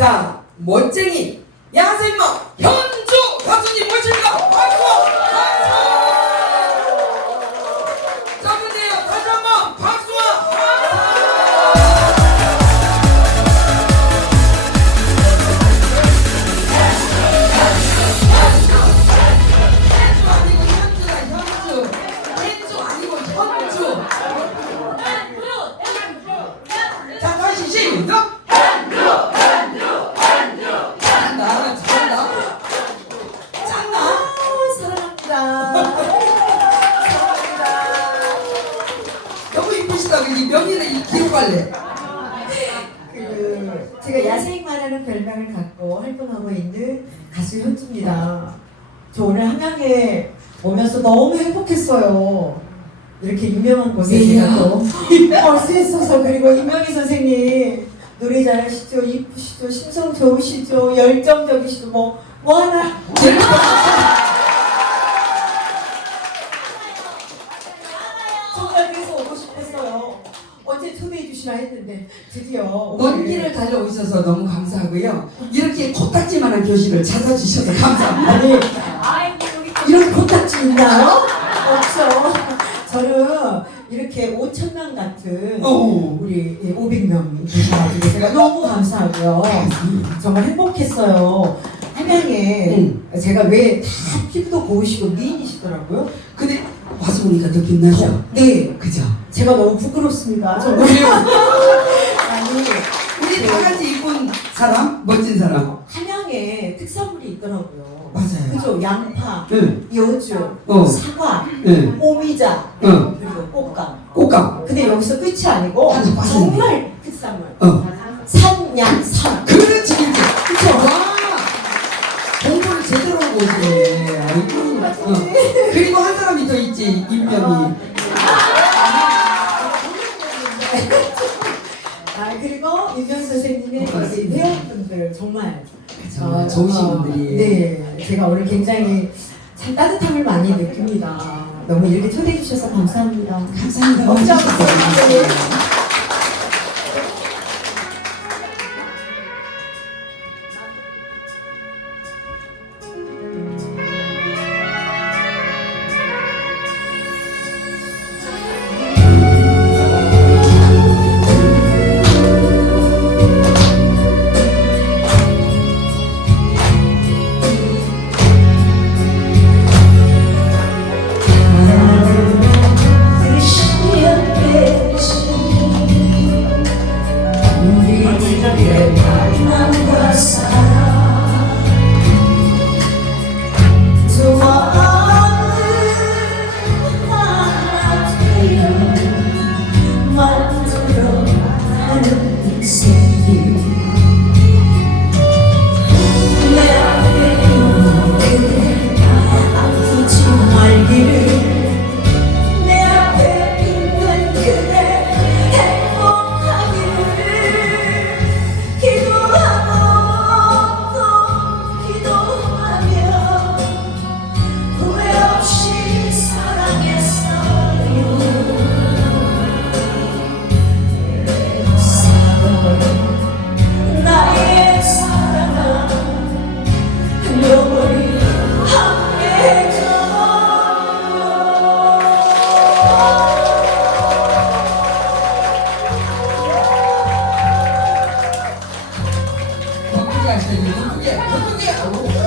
자, 멋쟁이 야생마 현주 가수님 모십니다. 박 이 명예를 이 기록할래. 그 제가 야생마라는 별명을 갖고 활동하고 있는 가수 현주입니다. 저 오늘 한양에 오면서 너무 행복했어요. 이렇게 유명한 곳에? 제가 또 볼수 있어서 그리고 이명희 선생님 노래 잘하시죠, 이쁘시죠, 심성 좋으시죠, 열정적이시죠, 뭐, 뭐 하나 정말 그래서 오고 싶었어요. 언제 초대해 주시나 했는데 드디어 먼 오늘 길을 달려오셔서 너무 감사하고요. 이렇게 코딱지만한 교실을 찾아주셔서 감사합니다. 아니 이런 코딱지 있나요? 없죠. 저는 이렇게 5천 명 같은 오. 우리 500명이 계셔가지고 제가 너무 감사하고요. 정말 행복했어요. 한양에 제가 왜 다 피부도 고우시고 미인이시더라고요. 근데 와서 보니까 더 빛나죠? 네, 그죠? 제가 너무 부끄럽습니다. 정말. 왜요? 아니, 우리 다 같이 이쁜 사람, 멋진 사람. 한양에 특산물이 있더라고요. 맞아요. 그죠? 양파, 응, 여주, 어. 사과, 응, 오미자, 응. 그리고 꽃감. 꽃감. 근데 여기서 끝이 아니고 하나 빠졌네. 정말 특산물. 어. 그리고 한 사람이 더 있지, 임명이. 아 그리고 윤경 선생님의 우리 회원분들 정말 정말 어, 좋으신 어, 분들이. 네, 제가 오늘 굉장히 참 따뜻함을 많이 느낍니다. 너무 이렇게 초대해 주셔서 감사합니다. 감사합니다. 엄청 와주셔 덕분에 하시는 덕분에, 덕분에.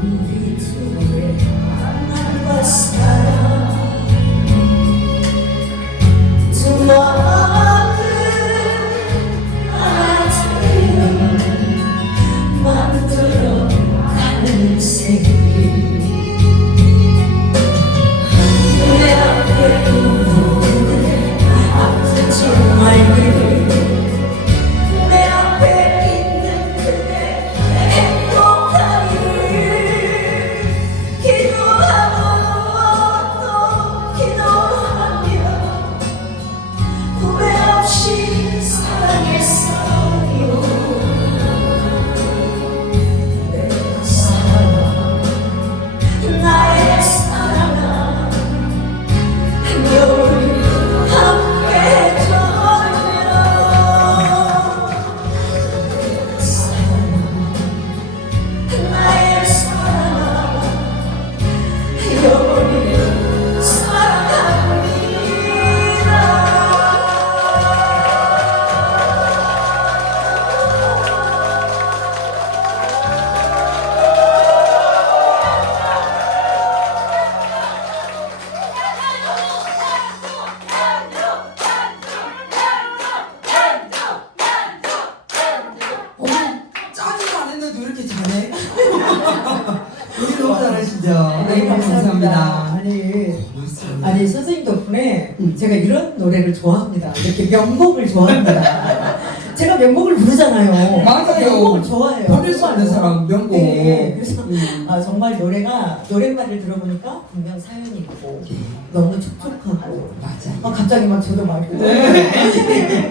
우 감사합니다. 아니. 아니 선생님 덕분에 음. 제가 이런 노래를 좋아합니다. 이렇게 명곡을 좋아합니다. 제가 명곡을 부르잖아요. 맞아요. 명곡을 좋아해요. 버릴 수 없는 사람 명곡. 네, 그래서 음. 아, 정말 노래가 노랫말을 들어보니까 분명 사연이 있고 너무 촉촉하고 맞아. 아, 갑자기 막 저도 막 네.